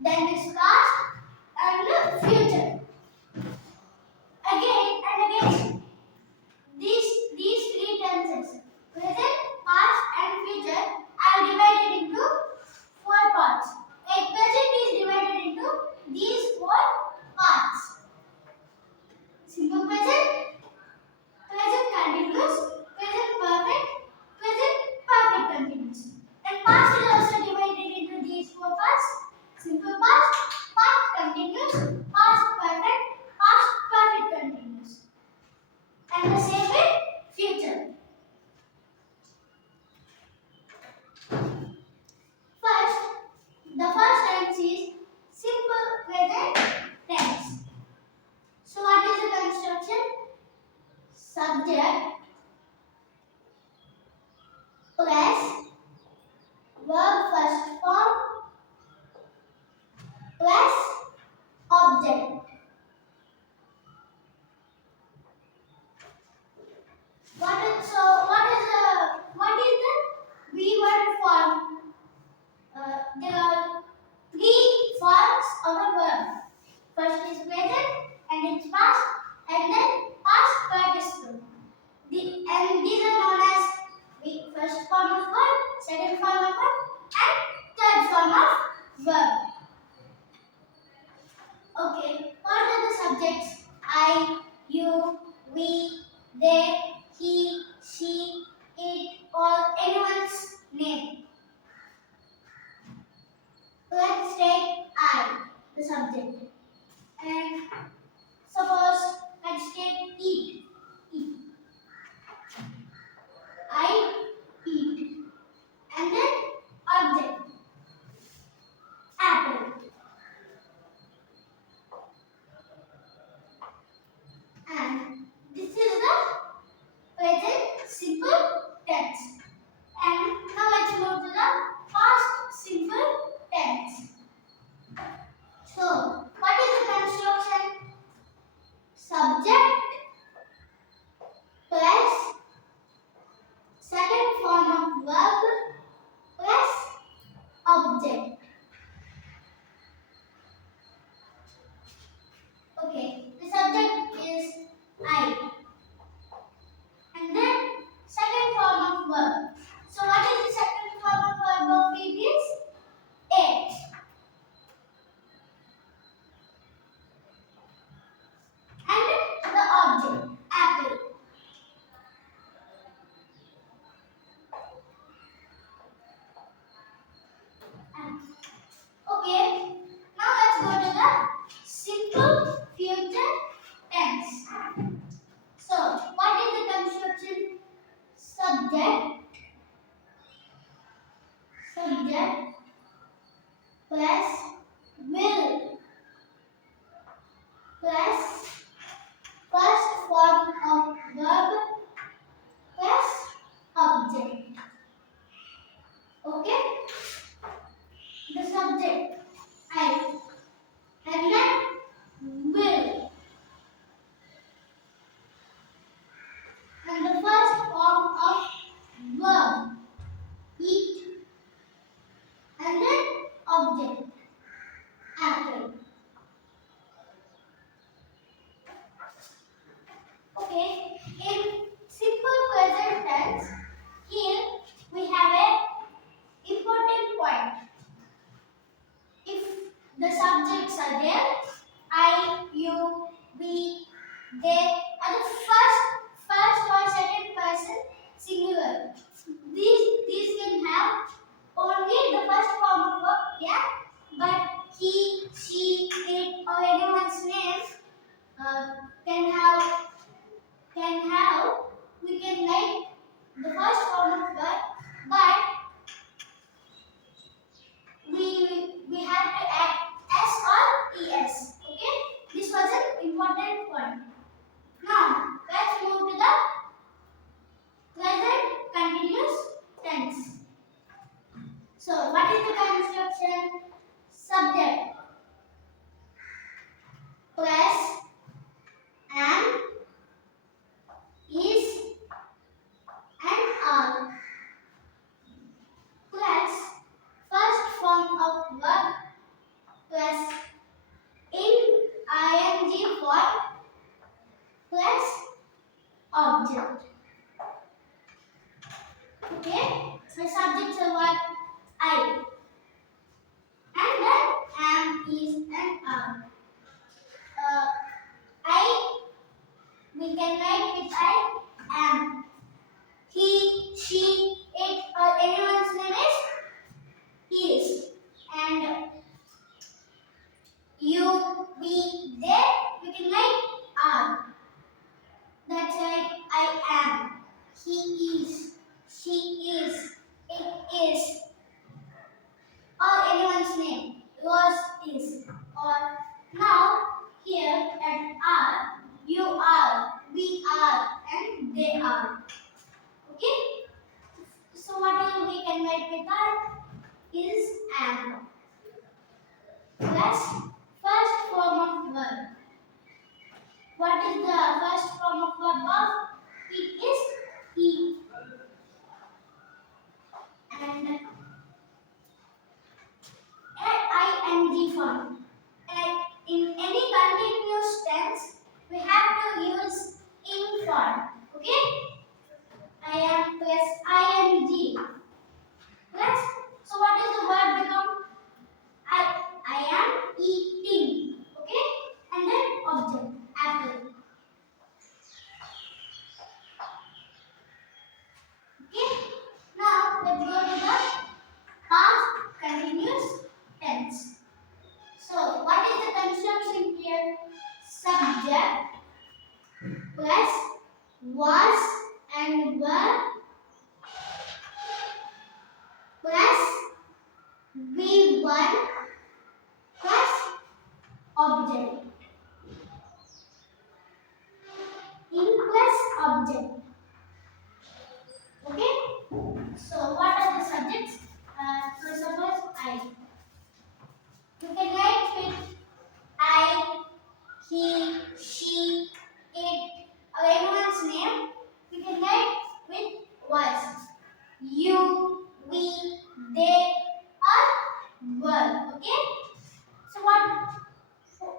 then is past and future. Again and again, these three tenses, present, past, and future, are divided into four parts. A present is divided into these four parts: simple present, present continuous, present perfect, present perfect continuous. And past is also divided into these four parts: simple past, past continuous, past perfect, past perfect continuous. And the same with future. First, the first tense is simple present tense. So what is the construction? Subject plus verb first form plus object. What is the V1 form? There are three forms of a verb. First is present and it's past, and then past participle. And these are known as the first form of verb, second form of verb, and third form of verb. Okay, what are the subjects? I, you, we, they, he, she, it, or anyone's name. Let's take I, the subject. And suppose let's take eat. Eat. I eat. And then object. Apple. And this is the present simple tense. And now let's move to the past simple tense. So, what is the construction? Subject plus second form of verb plus object. Okay, the subject is I. And then second form of verb. So what is the second form of verb of it is? Ate. And the object, apple. Okay, now let's go to the simple future tense. So, what is the construction? Subject plus will plus first form of verb plus object. Okay? The subject I, and then will, and the first form of verb eat, and then object apple. Okay, in simple present tense, here we have a important point. If the subjects are there, I, you, we, they are the first or second person singular. These can have only the first form of verb, yeah, but he, she, it, or anyone's name can have we can like the first form of verb, but we have to add s or es. Okay, this was an important point. Now let's move to the present continuous plus first form of verb. What is the first form of verb of? It is eat. And ing form. And in any continuous tense, we have to use ing form. Okay? I am plus ing. Plus, so what is the word become? I am eating. Okay? And then object, apple. Okay? Now let's go to the past continuous tense. So what is the construction here? Subject plus was and were plus V1 plus object. In plus object. Okay? So what are the subjects? So suppose I. You can write with I, he, she, it, or anyone's name. You can write with was. You, we, they, or were. Okay?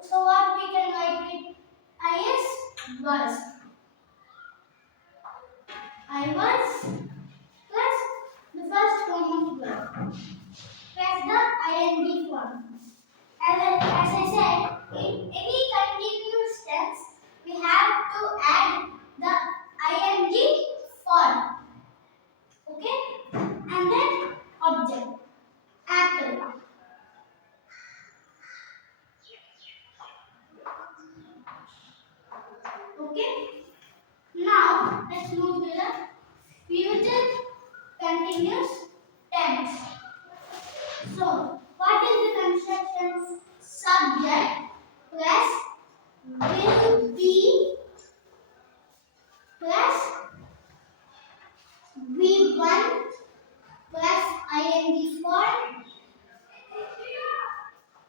So what we can write with I is was. I was plus the first form of verb plus the ing form. As I said, in any continuous tense, we have to add the ing form. Okay? And then object. Apple. Okay? Now, let's move to the future continuous tense. So, what is the construction? Subject plus will be plus V1 plus ing form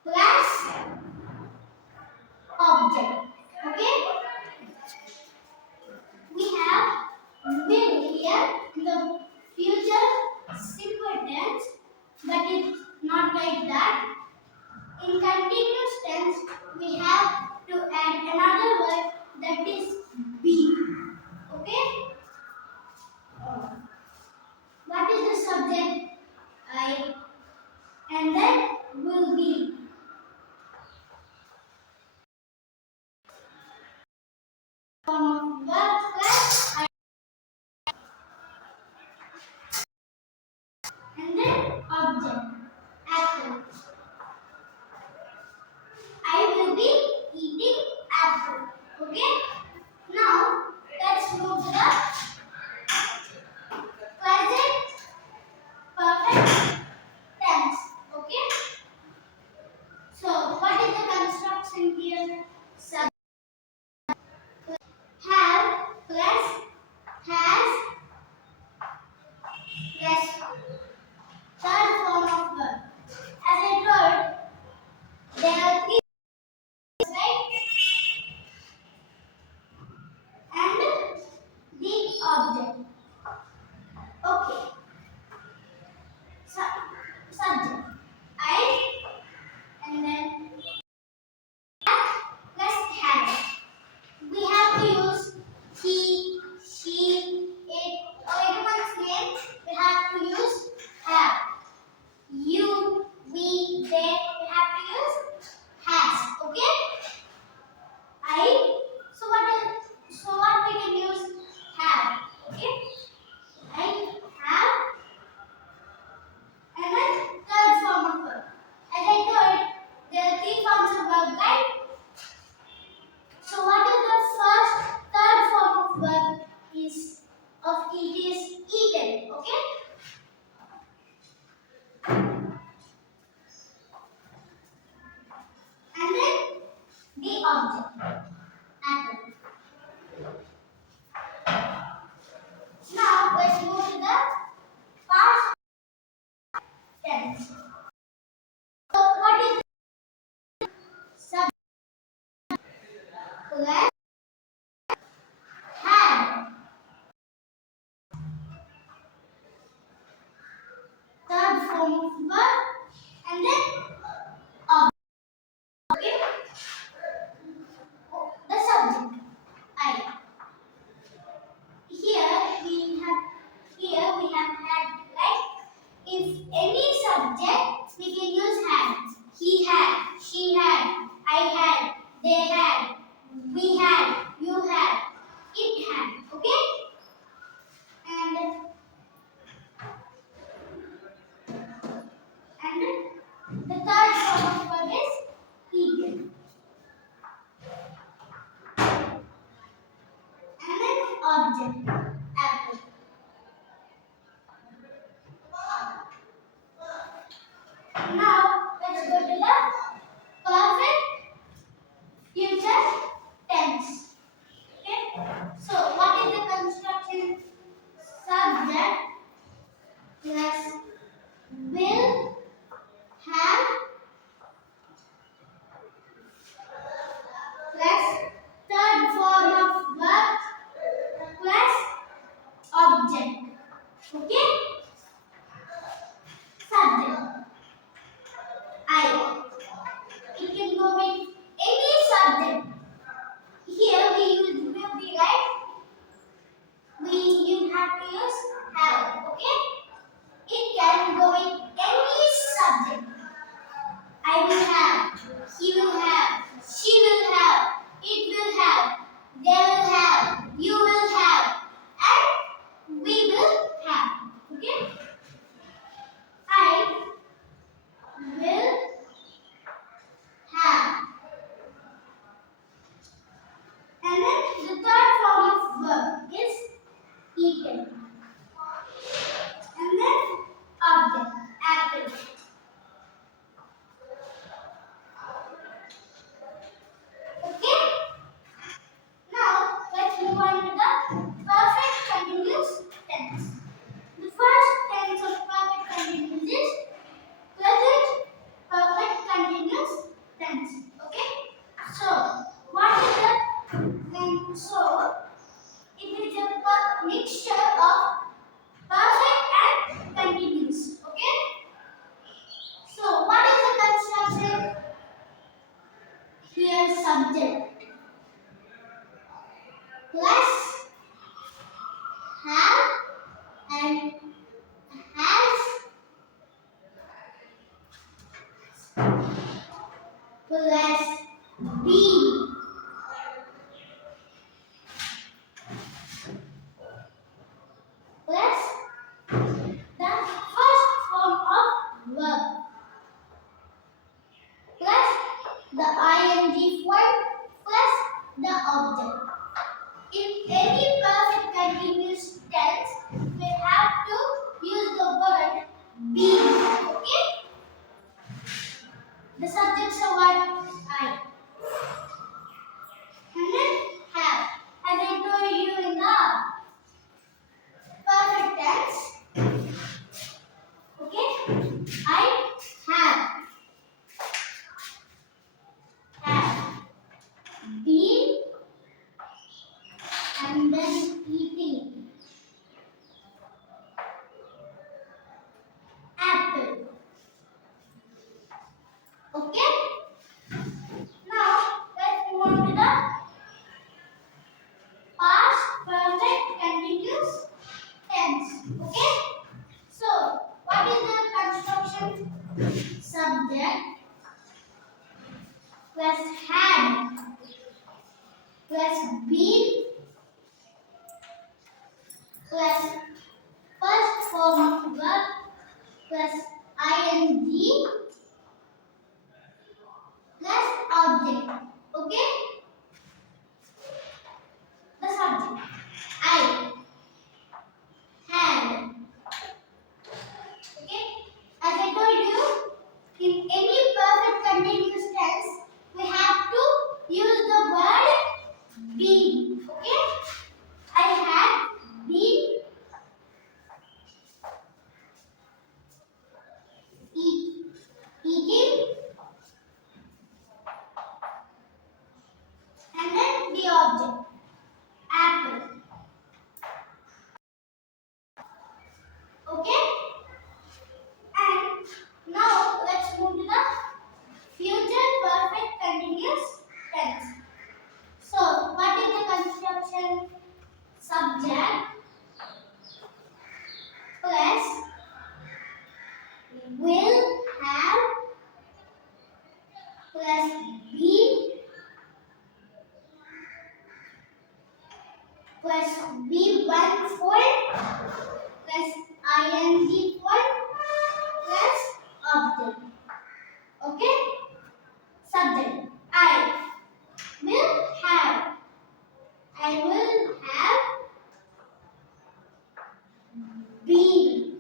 plus object. Okay? We have will here in the future simple tense, but it's not like that. In continuous tense, we have to add another word that is be. Okay? What is the subject? I. And then will be. Form of verb plus I. And then object. Apple. I will be eating apple. Okay? Now, let's move to the present perfect tense. Okay? So, what is the construction here? Sub have plus has plus third form of verb. As I told, there are three words, right? And the object. Okay. Subject. I and then plus had. Third form of verb and then object. Okay? The subject. I. Here we have had, right? If any subject, we can use had. He had, she had, I had, they had, we had, you had, it had. Okay? And the third form of verb is eaten. And then object, apple. Now let's go to the perfect future tense. Okay? So what is the construction? Subject plus will, have plus third form of verb plus object. Okay? Subject. I. It can go with any subject. Here we use will be right. You have to use have. Okay? It can go with any subject. I will have, he will have, she will have, it will have, they will have, you will have, and we will have. Okay? I will have. And then the third form of verb is eaten. And then object, apple. Okay? Now let's move on to the perfect continuous tense. The first tense of perfect continuous is present perfect continuous tense. Okay? So what is the so it is a mixture of perfect and continuous. Okay? So what is the construction? Here subject plus have and has plus be plus the first form of verb plus the ing form plus the object. In any perfect continuous tense, we have to use the word be. Okay? The subjects are what? I. And then have. As I told you in the perfect tense. Okay? I have. Have. Been and then eating. Apple. Okay? Now let's move on to the past perfect continuous tense. Okay? So, what is the construction? Subject plus had plus been plus first form of verb plus ing plus object. Okay? The subject. I had. Okay? As I told you, in any perfect continuous tense, we have to use the word be. Okay? I had been eating plus been plus B1 fold plus ing fold plus object. Okay? Subject. Will have. I will have been.